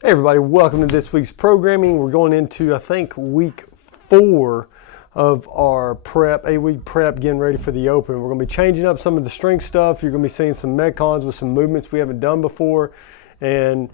Hey everybody, welcome to this week's programming. We're going into, I think, week 4 of our prep, 8-week prep, getting ready for the Open. We're going to be changing up some of the strength stuff. You're going to be seeing some Metcons with some movements we haven't done before. And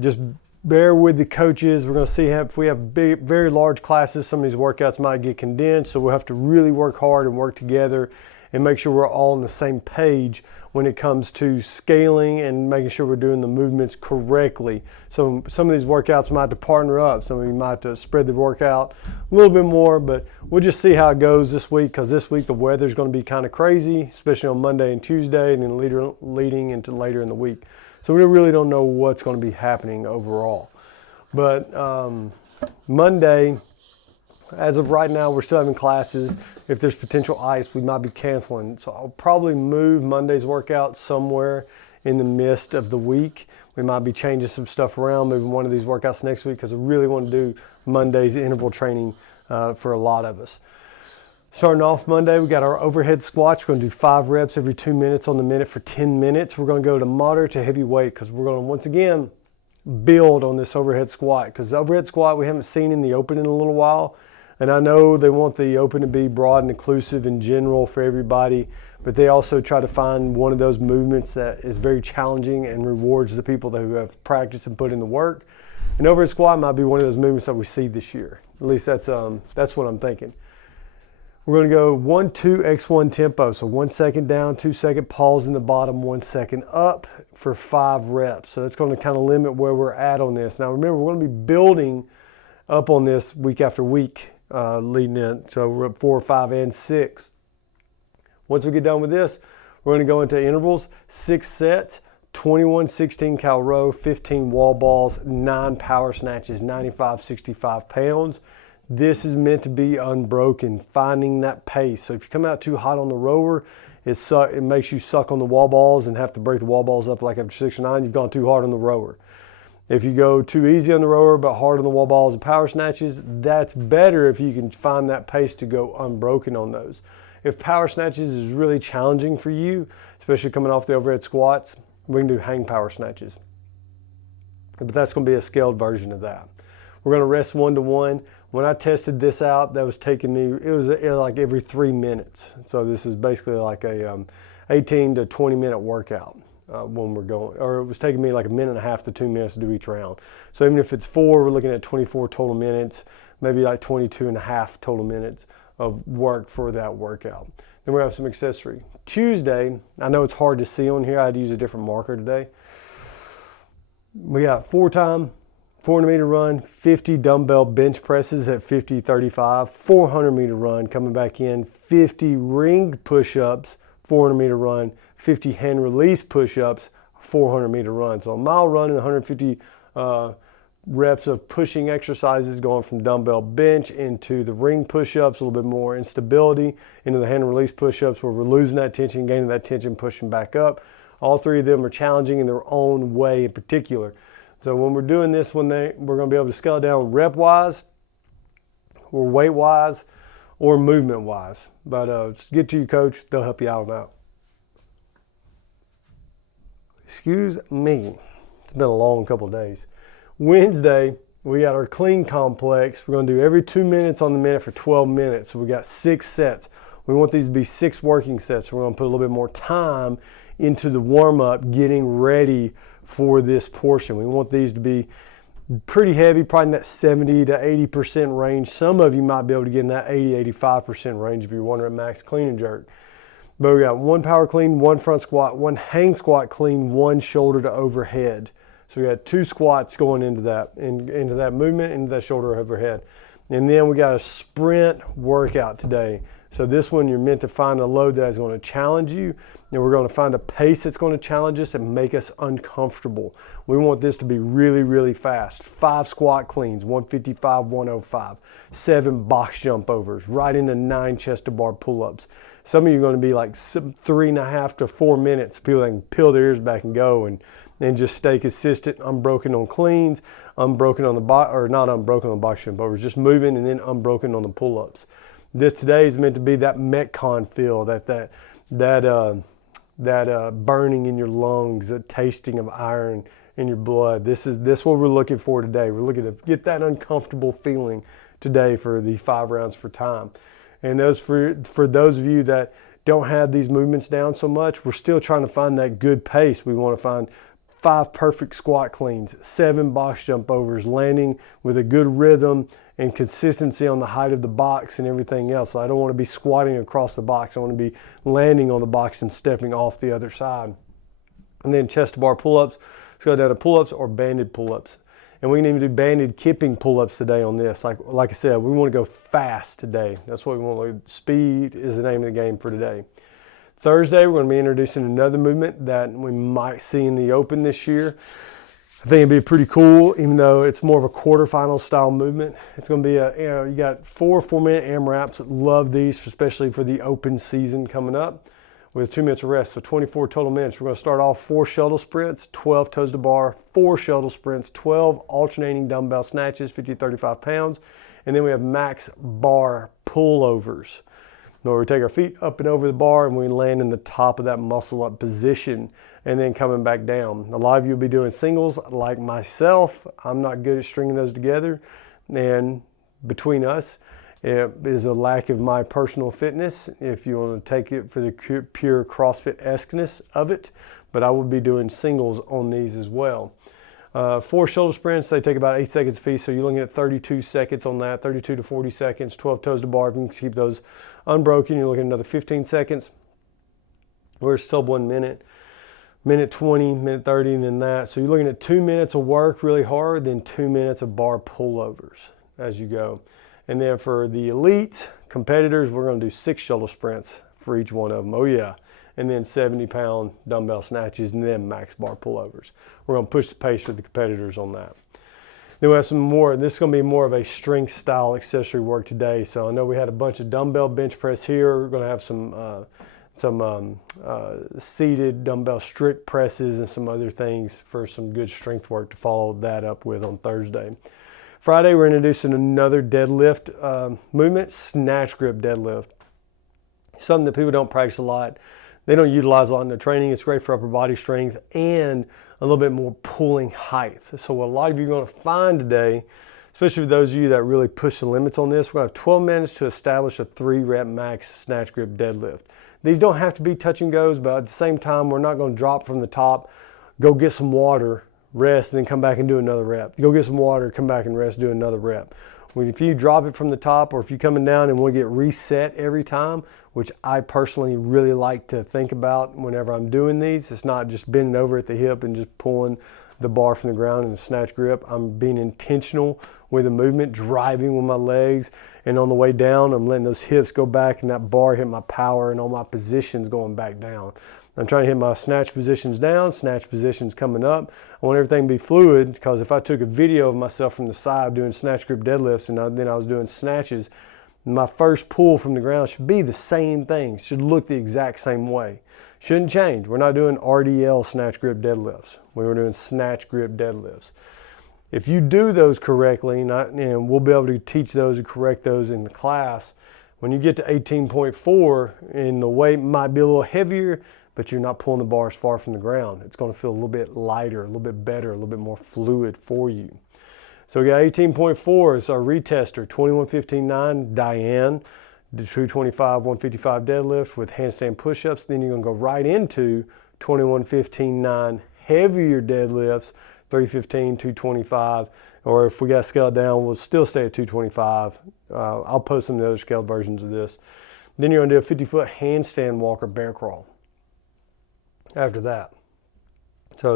just bear with the coaches. We're going to see if we have very large classes, some of these workouts might get condensed. So we'll have to really work hard and work together and make sure we're all on the same page when it comes to scaling and making sure we're doing the movements correctly. So some of these workouts might have to partner up. Some of you might have to spread the workout a little bit more, but we'll just see how it goes this week, because this week the weather's going to be kind of crazy, especially on Monday and Tuesday, and then leading into later in the week. So we really don't know what's going to be happening overall. But Monday, as of right now, we're still having classes. If there's potential ice, we might be canceling. So I'll probably move Monday's workout somewhere in the midst of the week. We might be changing some stuff around, moving one of these workouts next week, because I really want to do Monday's interval training for a lot of us. Starting off Monday, we got our overhead squats. We're going to do 5 reps every 2 minutes on the minute for 10 minutes. We're going to go to moderate to heavy weight, because we're going to, once again, build on this overhead squat, because the overhead squat we haven't seen in the Open in a little while. And I know they want the Open to be broad and inclusive in general for everybody, but they also try to find one of those movements that is very challenging and rewards the people who have practiced and put in the work. And overhead squat might be one of those movements that we see this year. At least that's what I'm thinking. We're going to go 1-2-X1 tempo. So 1 second down, 2 second pause in the bottom, 1 second up for 5 reps. So that's going to kind of limit where we're at on this. Now remember, we're going to be building up on this week after week. Leading in, so we're up 4, 5, and 6. Once we get done with this, we're going to go into intervals, 6 sets, 21 16 cal row, 15 wall balls, 9 power snatches, 95, 65 pounds. This is meant to be unbroken, finding that pace. So if you come out too hot on the rower, it makes you suck on the wall balls and have to break the wall balls up like after 6 or 9, you've gone too hard on the rower. If you go too easy on the rower but hard on the wall balls and power snatches, that's better if you can find that pace to go unbroken on those. If power snatches is really challenging for you, especially coming off the overhead squats, we can do hang power snatches. But that's going to be a scaled version of that. We're going to rest 1-to-1. When I tested this out, that was taking me, it was like every 3 minutes. So this is basically like a 18 to 20 minute workout. When we're going, or it was taking me like 1.5 to 2 minutes to do each round. So even if it's 4, we're looking at 24 total minutes, maybe like 22.5 total minutes of work for that workout. Then we're gonna have some accessory. Tuesday, I know it's hard to see on here. I had to use a different marker today. We got 4-time, 400-meter run, 50 dumbbell bench presses at 50-35, 400-meter run coming back in, 50 ring push-ups, 400-meter run, 50 hand release push-ups, 400-meter run. So a mile run and 150 reps of pushing exercises, going from dumbbell bench into the ring push-ups, a little bit more instability, into the hand release push-ups where we're losing that tension, gaining that tension, pushing back up. All 3 of them are challenging in their own way in particular. So when we're doing this, we're going to be able to scale it down rep-wise or weight-wise or movement-wise. But get to your coach. They'll help you out on that. Excuse me. It's been a long couple of days. Wednesday, we got our clean complex. We're going to do every 2 minutes on the minute for 12 minutes. So we got 6 sets. We want these to be 6 working sets. We're going to put a little bit more time into the warm-up, getting ready for this portion. We want these to be pretty heavy, probably in that 70 to 80% range. Some of you might be able to get in that 80-85% range if you're 1 rep max clean and jerk. But we got 1 power clean, 1 front squat, 1 hang squat clean, 1 shoulder to overhead. So we got 2 squats going into that movement, into that shoulder overhead. And then we got a sprint workout today. So this one, you're meant to find a load that is going to challenge you, and we're going to find a pace that's going to challenge us and make us uncomfortable. We want this to be really, really fast. 5 squat cleans, 155, 105. 7 box jump overs, right into 9 chest to bar pull-ups. Some of you are going to be like 3.5 to 4 minutes. People that can peel their ears back and go and just stay consistent, unbroken on cleans, unbroken on the box, or not unbroken on the box jump overs, just moving and then unbroken on the pull-ups. This today is meant to be that Metcon feel, that burning in your lungs, that tasting of iron in your blood. This what we're looking for today. We're looking to get that uncomfortable feeling today for the 5 rounds for time. And those for those of you that don't have these movements down so much, we're still trying to find that good pace. We want to find 5 perfect squat cleans, 7 box jump overs, landing with a good rhythm and consistency on the height of the box and everything else. So I don't want to be squatting across the box. I want to be landing on the box and stepping off the other side. And then chest to bar pull-ups. Let's go down to pull-ups or banded pull-ups. And we can even do banded kipping pull-ups today on this. Like I said, we want to go fast today. That's what we want. Speed is the name of the game for today. Thursday, we're going to be introducing another movement that we might see in the Open this year. I think it'd be pretty cool, even though it's more of a quarterfinal style movement. It's going to be you got 4 4-minute AMRAPs. Love these, especially for the Open season coming up, with 2 minutes of rest. So 24 total minutes. We're going to start off 4 shuttle sprints, 12 toes to bar, 4 shuttle sprints, 12 alternating dumbbell snatches, 50 to 35 pounds. And then we have max bar pullovers. Where we take our feet up and over the bar and we land in the top of that muscle up position and then coming back down. A lot of you will be doing singles like myself. I'm not good at stringing those together. And between us, it is a lack of my personal fitness if you want to take it for the pure CrossFit-esqueness of it. But I will be doing singles on these as well. 4 shoulder sprints, they take about 8 seconds apiece, so you're looking at 32 seconds on that, 32 to 40 seconds, 12 toes to bar. If you can keep those unbroken, you're looking at another 15 seconds. We're sub 1 minute, minute 20, minute 30, and then that. So you're looking at 2 minutes of work really hard, then 2 minutes of bar pullovers as you go. And then for the elite competitors, we're going to do 6 shoulder sprints for each one of them. Oh yeah. And then 70-pound dumbbell snatches, and then max bar pullovers. We're going to push the pace for the competitors on that. Then we have some more. This is going to be more of a strength style accessory work today. So I know we had a bunch of dumbbell bench press here. We're going to have some seated dumbbell strict presses and some other things for some good strength work to follow that up with on Thursday. Friday, we're introducing another deadlift movement, snatch grip deadlift. Something that people don't practice a lot. They don't utilize a lot in their training. It's great for upper body strength and a little bit more pulling height. So what a lot of you are going to find today, especially for those of you that really push the limits on this, we're going to have 12 minutes to establish a 3-rep max snatch grip deadlift. These don't have to be touch and goes, but at the same time, we're not going to drop from the top, go get some water, rest, and then come back and do another rep. Go get some water, come back and rest, do another rep. If you drop it from the top, or if you're coming down and want to get reset every time, which I personally really like to think about whenever I'm doing these, it's not just bending over at the hip and just pulling the bar from the ground in a snatch grip. I'm being intentional with the movement, driving with my legs, and on the way down, I'm letting those hips go back and that bar hit my power and all my positions going back down. I'm trying to hit my snatch positions down, snatch positions coming up. I want everything to be fluid, because if I took a video of myself from the side doing snatch grip deadlifts and then I was doing snatches, my first pull from the ground should be the same thing. It should look the exact same way. Shouldn't change. We're not doing RDL snatch grip deadlifts. We were doing snatch grip deadlifts. If you do those correctly, and we'll be able to teach those and correct those in the class, when you get to 18.4 and the weight might be a little heavier, but you're not pulling the bar as far from the ground, it's going to feel a little bit lighter, a little bit better, a little bit more fluid for you. So we got 18.4, it's our retester, 21.15.9, Diane, the 225, 155 deadlift with handstand push-ups. Then you're going to go right into 21.15.9 heavier deadlifts, 315, 225, or if we got to scale it down, we'll still stay at 225. I'll post some of the other scaled versions of this. Then you're going to do a 50-foot handstand walk or bear crawl after that. So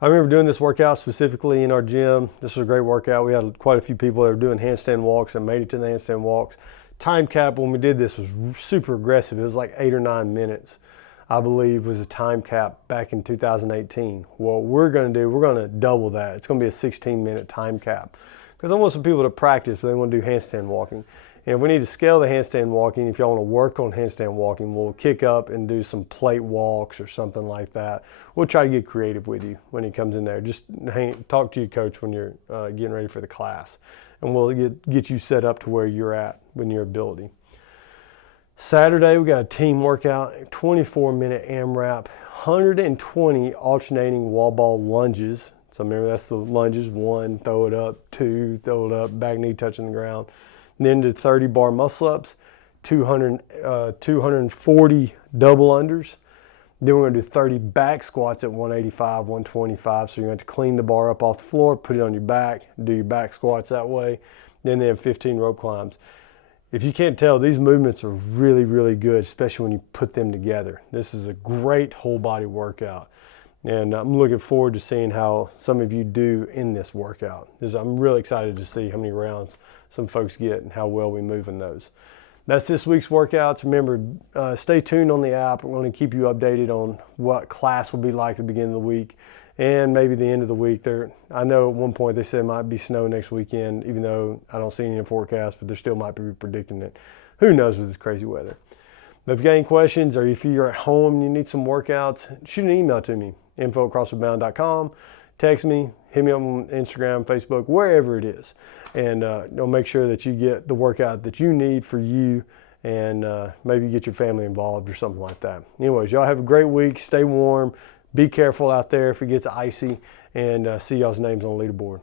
I remember doing this workout specifically in our gym. This was a great workout. We had quite a few people that were doing handstand walks and made it to the handstand walks. Time cap when we did this was super aggressive. It was like 8 or 9 minutes, I believe, was the time cap back in 2018. What we're going to do, we're going to double that. It's going to be a 16-minute time cap, because I want some people to practice, so they want to do handstand walking. And if we need to scale the handstand walking, if y'all want to work on handstand walking, we'll kick up and do some plate walks or something like that. We'll try to get creative with you when he comes in there. Just talk to your coach when you're getting ready for the class, and we'll get you set up to where you're at with your ability. Saturday, we got a team workout, 24-minute AMRAP, 120 alternating wall ball lunges. So remember, that's the lunges. 1, throw it up. 2, throw it up, back knee touching the ground. And then to 30 bar muscle ups, 240 double unders. Then we're gonna do 30 back squats at 185, 125. So you're going to clean the bar up off the floor, put it on your back, do your back squats that way. Then they have 15 rope climbs. If you can't tell, these movements are really, really good, especially when you put them together. This is a great whole body workout. And I'm looking forward to seeing how some of you do in this workout. I'm really excited to see how many rounds some folks get and how well we move in those. That's this week's workouts. Remember, stay tuned on the app. We're going to keep you updated on what class will be like at the beginning of the week and maybe the end of the week. I know at one point they said it might be snow next weekend, even though I don't see any in the forecast, but there still might be predicting it. Who knows with this crazy weather. But if you got any questions or if you're at home and you need some workouts, shoot an email to me, info@crossfitbound.com. Text me, hit me up on Instagram, Facebook, wherever it is. And make sure that you get the workout that you need for you and maybe get your family involved or something like that. Anyways, y'all have a great week. Stay warm. Be careful out there if it gets icy. And see y'all's names on the leaderboard.